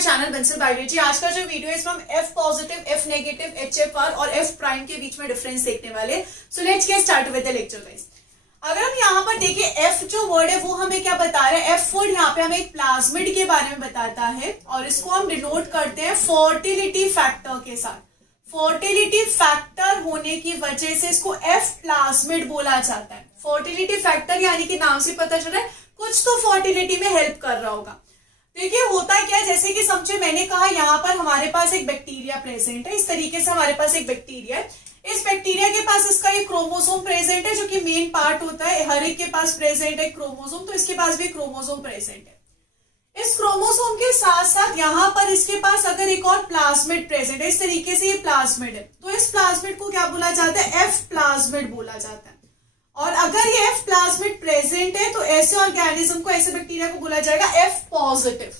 My channel बेंसिल biology. आज का जो वीडियो है इसमें हम F positive, F negative, HFR और एफ प्राइम के बीच में डिफरेंस देखने वाले। So let's get start with the lecture guys. अगर हम यहाँ पर देखिए एफ जो वर्ड है वो हमें क्या बता रहा है, एफ वर्ड यहाँ पे हमें एक प्लाज्मिड के बारे में बताता है और इसको हम डिनोट करते हैं फर्टिलिटी फैक्टर के साथ। फर्टिलिटी फैक्टर होने की वजह से इसको एफ प्लाज्मिड बोला जाता है। फर्टिलिटी फैक्टर यानी कि नाम से पता चल रहा है कुछ तो फर्टिलिटी में हेल्प कर रहा होगा। देखिए होता क्या है, जैसे कि समझे मैंने कहा यहाँ पर हमारे पास एक बैक्टीरिया प्रेजेंट है। इस तरीके से हमारे पास एक बैक्टीरिया है। इस बैक्टीरिया के पास इसका एक क्रोमोसोम प्रेजेंट है जो कि मेन पार्ट होता है। हर एक के पास प्रेजेंट है क्रोमोसोम, तो इसके पास भी क्रोमोसोम प्रेजेंट है। इस क्रोमोसोम के साथ साथ यहाँ पर इसके पास अगर एक और प्लाज्मिड प्रेजेंट है, इस तरीके से ये प्लाज्मिड है, तो इस प्लाज्मिड को क्या बोला जाता है, एफ प्लाज्मिड बोला जाता है। और अगर ये एफ प्लाज्मिड प्रेजेंट है तो ऐसे ऑर्गेनिज्म को, ऐसे बैक्टीरिया को बोला जाएगा एफ पॉजिटिव।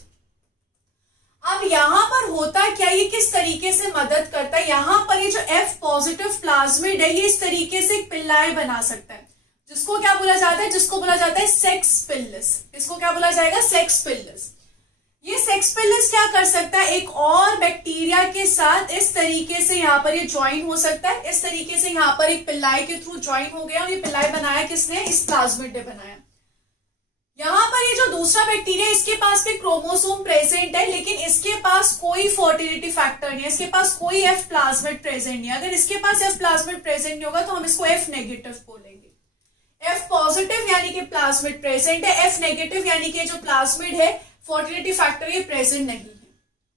अब यहां पर होता क्या, ये किस तरीके से मदद करता है, यहां पर ये जो एफ पॉजिटिव प्लाज्मिड है ये इस तरीके से एक पिल्लाई बना सकता है, जिसको क्या बोला जाता है, जिसको बोला जाता है सेक्स पिल्लस। इसको क्या बोला जाएगा, सेक्स पिल्लस। ये सेक्स पिल्लस क्या कर सकता है, एक और बैक्टीरिया के साथ इस तरीके से यहाँ पर ये ज्वाइन हो सकता है। इस तरीके से यहाँ पर एक पिल्लाई के थ्रू ज्वाइन हो गया और ये पिल्लाई बनाया किसने, इस प्लाज्मिड ने बनाया। यहाँ पर ये जो दूसरा बैक्टीरिया है इसके पास भी क्रोमोसोम प्रेजेंट है, लेकिन इसके पास कोई फर्टिलिटी फैक्टर नहीं है, इसके पास कोई एफ प्लाज्मिड प्रेजेंट नहीं है। अगर इसके पास एफ प्लाज्मिड प्रेजेंट नहीं होगा तो हम इसको एफ नेगेटिव बोलेंगे। एफ पॉजिटिव यानी कि प्लाज्मिड प्रेजेंट है, एफ नेगेटिव यानी कि जो प्लाज्मिड है फर्टिलिटी फैक्टर ये प्रेजेंट नहीं है।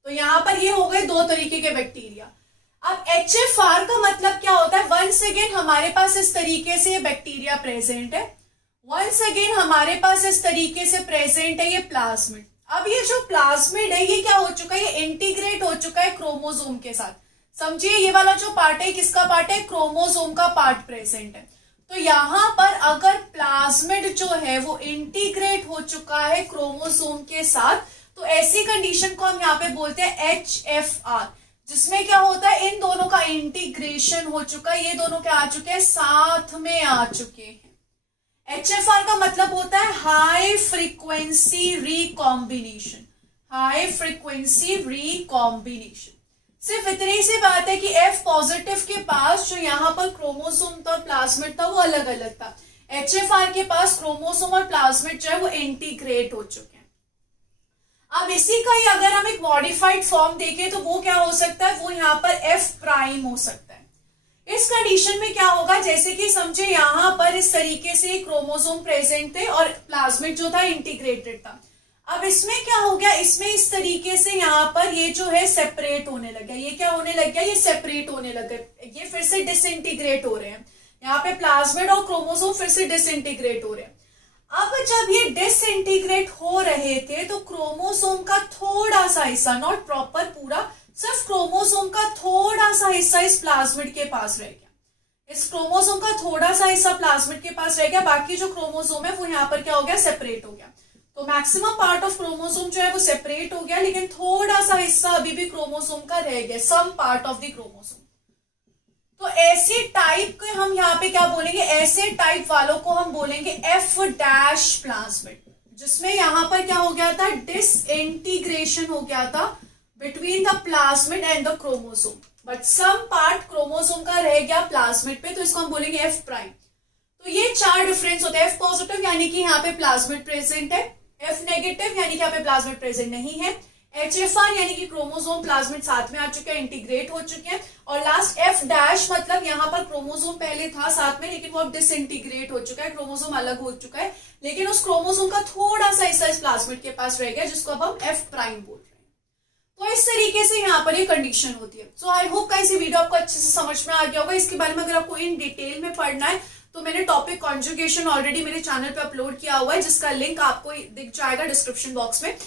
तो यहाँ पर ये हो गए दो तरीके के बैक्टीरिया। अब एचएफआर का मतलब क्या होता है, वंस अगेन हमारे पास इस तरीके से ये बैक्टीरिया प्रेजेंट है, वंस अगेन हमारे पास इस तरीके से प्रेजेंट है ये प्लाज्मिड। अब ये जो प्लाज्मिड है ये क्या हो चुका है, ये इंटीग्रेट हो चुका है क्रोमोसोम के साथ। समझिए ये वाला जो पार्ट है किसका पार्ट है, क्रोमोसोम का पार्ट प्रेजेंट है। तो यहां पर अगर प्लाज्मिड जो है वो इंटीग्रेट हो चुका है क्रोमोसोम के साथ, तो ऐसी कंडीशन को हम यहाँ पे बोलते हैं एचएफआर, जिसमें क्या होता है, इन दोनों का इंटीग्रेशन हो चुका है, ये दोनों क्या आ चुके हैं, साथ में आ चुके हैं। एचएफआर का मतलब होता है high frequency recombination. High frequency recombination. सिर्फ इतनी सी बात है कि एफ पॉजिटिव के पास जो यहाँ पर क्रोमोसोम था और प्लाज्मिड था वो अलग अलग था। एचएफआर के पास क्रोमोसोम और प्लाज्मिड जो है वो इंटीग्रेट हो चुके हैं। अब इसी का ही अगर हम एक मॉडिफाइड फॉर्म देखें तो वो क्या हो सकता है, वो यहाँ पर एफ प्राइम हो सकता है। इस कंडीशन में क्या होगा, जैसे कि समझे यहाँ पर इस तरीके से क्रोमोसोम प्रेजेंट थे और प्लाज्मिड जो था इंटीग्रेटेड था। अब इसमें क्या हो गया, इसमें इस तरीके से यहाँ पर ये जो है सेपरेट होने लग गया। ये क्या होने लग गया, ये सेपरेट होने लग गया, ये फिर से डिसइंटीग्रेट हो रहे हैं। यहाँ पे प्लाज्मिड और क्रोमोसोम फिर से डिसइंटीग्रेट हो रहे हैं। अब जब ये डिसइंटीग्रेट हो रहे थे तो क्रोमोसोम का थोड़ा सा हिस्सा, नॉट प्रॉपर पूरा, सिर्फ क्रोमोसोम का थोड़ा सा हिस्सा इस प्लाज्मिड के पास रह गया। इस क्रोमोसोम का थोड़ा सा हिस्सा प्लाज्मिड के पास रह गया, बाकी जो क्रोमोसोम है वो यहाँ पर क्या हो गया, सेपरेट हो गया। तो मैक्सिमम पार्ट ऑफ क्रोमोसोम जो है वो सेपरेट हो गया, लेकिन थोड़ा सा हिस्सा अभी भी क्रोमोसोम का रह गया, some part of the chromosome. तो ऐसे टाइप के हम यहाँ पे क्या बोलेंगे, ऐसे टाइप वालों को हम बोलेंगे एफ डैश प्लाज्मिड, जिसमें यहाँ पर क्या हो गया था, डिसइंटीग्रेशन हो गया था between the plasmid and the chromosome, but some part chromosome का रह गया प्लाज्मिड पे, तो इसको हम बोलेंगे एफ प्राइम। तो ये चार डिफरेंस होते हैं। एफ पॉजिटिव यानी कि यहाँ पे प्लाज्मिड प्रेजेंट है, एफ नेगेटिव यानी कि यहाँ पे प्लाज्मिड प्रेजेंट नहीं है, एचएफआर यानी कि क्रोमोसोम प्लाज्मिड साथ में आ चुके हैं, इंटीग्रेट हो चुके हैं, और लास्ट एफ डैश मतलब यहाँ पर क्रोमोसोम पहले था साथ में लेकिन वो अब डिसइंटीग्रेट हो चुका है, क्रोमोसोम अलग हो चुका है, लेकिन उस क्रोमोसोम का थोड़ा सा हिस्सा इस प्लाज्मिड के पास रह गया, जिसको अब हम एफ प्राइम बोल रहे हैं। तो इस तरीके से यहाँ पर ये कंडीशन होती है। सो आई होप गाइस ये वीडियो आपको अच्छे से समझ में आ गया होगा। इसके बारे में अगर आपको इन डिटेल में पढ़ना है तो मैंने टॉपिक कॉन्जुगेशन ऑलरेडी मेरे चैनल पे अपलोड किया हुआ है, जिसका लिंक आपको दिख जाएगा डिस्क्रिप्शन बॉक्स में।